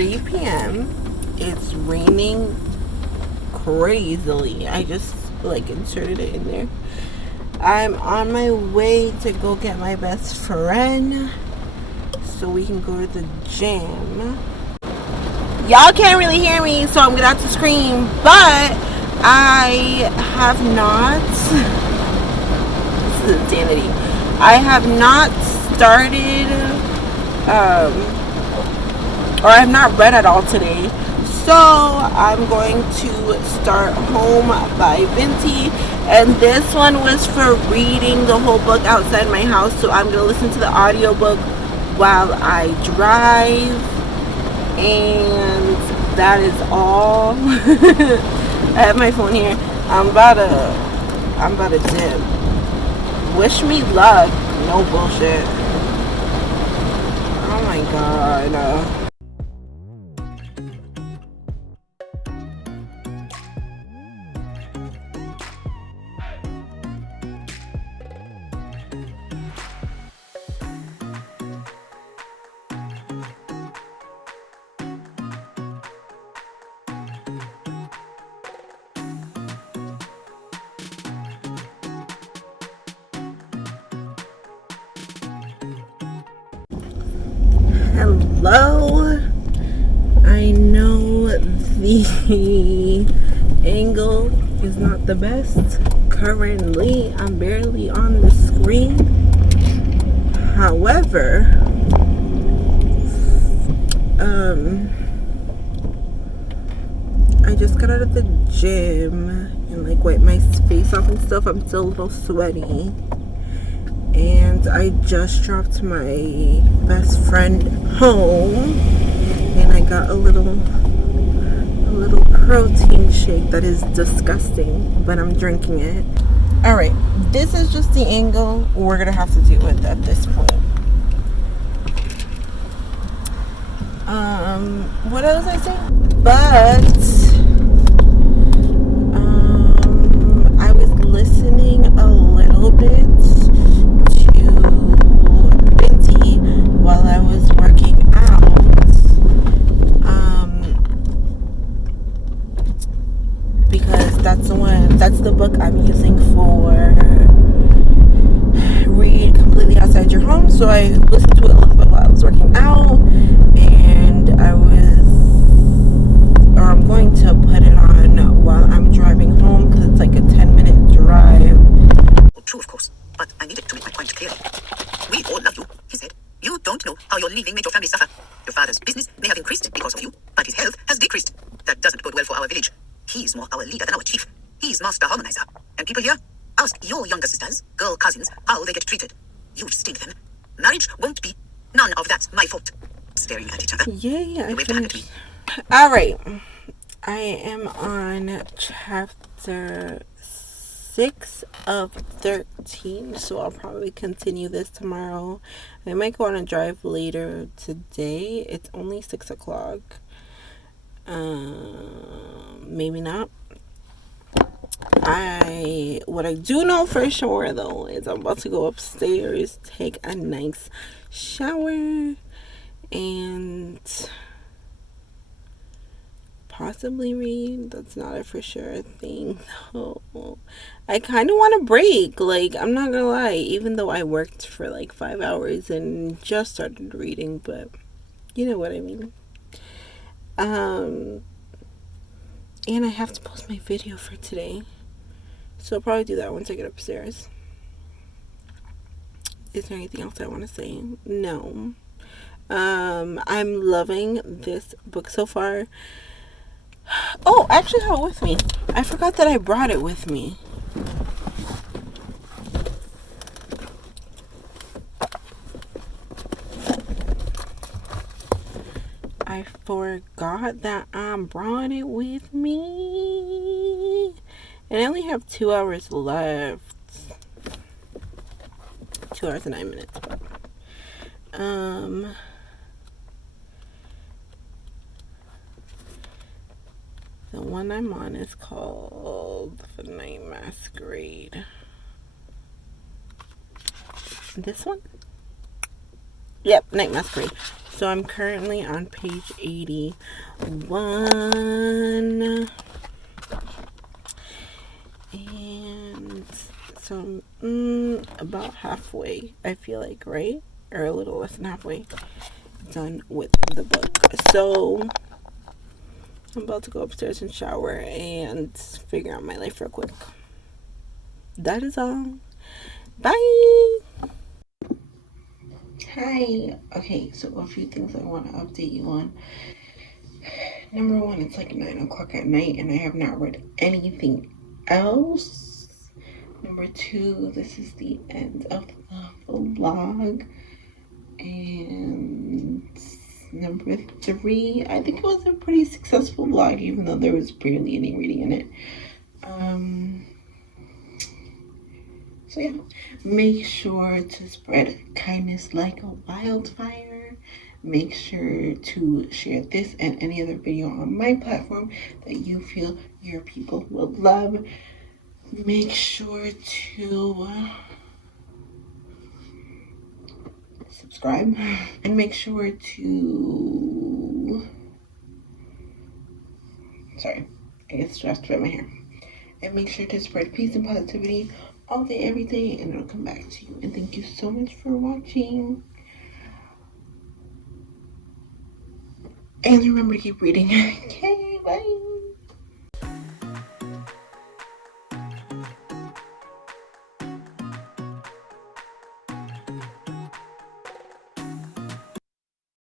3 p.m. It's raining crazily. I just inserted it in there. I'm on my way to go get my best friend so we can go to the gym. Y'all can't really hear me, so I'm gonna have to scream, but I have not this is insanity. I have not started or I have not read at all today. So I'm going to start Home by Venti, and this one was for reading the whole book outside my house, so I'm gonna listen to the audiobook while I drive, and that is all. I have my phone here. I'm about to dip. Wish me luck. No bullshit. Oh my god. Hello. I know the angle is not the best. Currently, I'm barely on the screen. However, I just got out of the gym and wiped my face off and stuff. I'm still a little sweaty. And I just dropped my best friend home, and I got a little protein shake that is disgusting, but I'm drinking it. All right, this is just the angle we're gonna have to deal with at this point. What else I say? But I was listening a little bit while I was working out, because that's the book I'm using for Read Completely Outside Your Home. So I listened to it a little bit while I was working out, and I'm going to put it on while I'm driving home, because it's a 10-minute drive. True, of course, but I needed to make my point clear. We all love you, he said. You don't know how your leaving made your family suffer. Your father's business may have increased because of you, but his health has decreased. That doesn't bode well for our village. He's more our leader than our chief. He's master harmonizer. And people here, ask your younger sisters, girl cousins, how they get treated. You've stayed them. Marriage won't be. None of that's my fault. Staring at each other. Yeah, I finished. All right. I am on chapter 6 of 13, so I'll probably continue this tomorrow. I might go on a drive later today. It's only 6 o'clock. Maybe not. What I do know for sure though is I'm about to go upstairs, take a nice shower, and possibly read. That's not a for sure thing though. I kind of want a break. I'm not gonna lie, even though I worked for 5 hours and just started reading, but you know what I mean. And I have to post my video for today, so I'll probably do that once I get upstairs. Is there anything else I want to say? No. I'm loving this book so far. Oh, I actually have it with me. I forgot that I brought it with me. I forgot that I brought it with me. And I only have 2 hours left. 2 hours and 9 minutes. But, the one I'm on is called The Night Masquerade. This one? Yep, Night Masquerade. So I'm currently on page 81. And so about halfway, I feel like, right? Or a little less than halfway done with the book. So I'm about to go upstairs and shower and figure out my life real quick. That is all. Bye. Hi. Okay, so a few things I want to update you on. Number one, it's like 9 o'clock at night and I have not read anything else. Number two, this is the end of the vlog. And number three, I think it was a pretty successful vlog, even though there was barely any reading in it. So yeah, make sure to spread kindness like a wildfire. Make sure to share this and any other video on my platform that you feel your people will love. Make sure to subscribe and make sure to, sorry, I get stressed by my hair. And make sure to spread peace and positivity all day, every day, and it'll come back to you. And thank you so much for watching. And remember to keep reading. Okay, bye.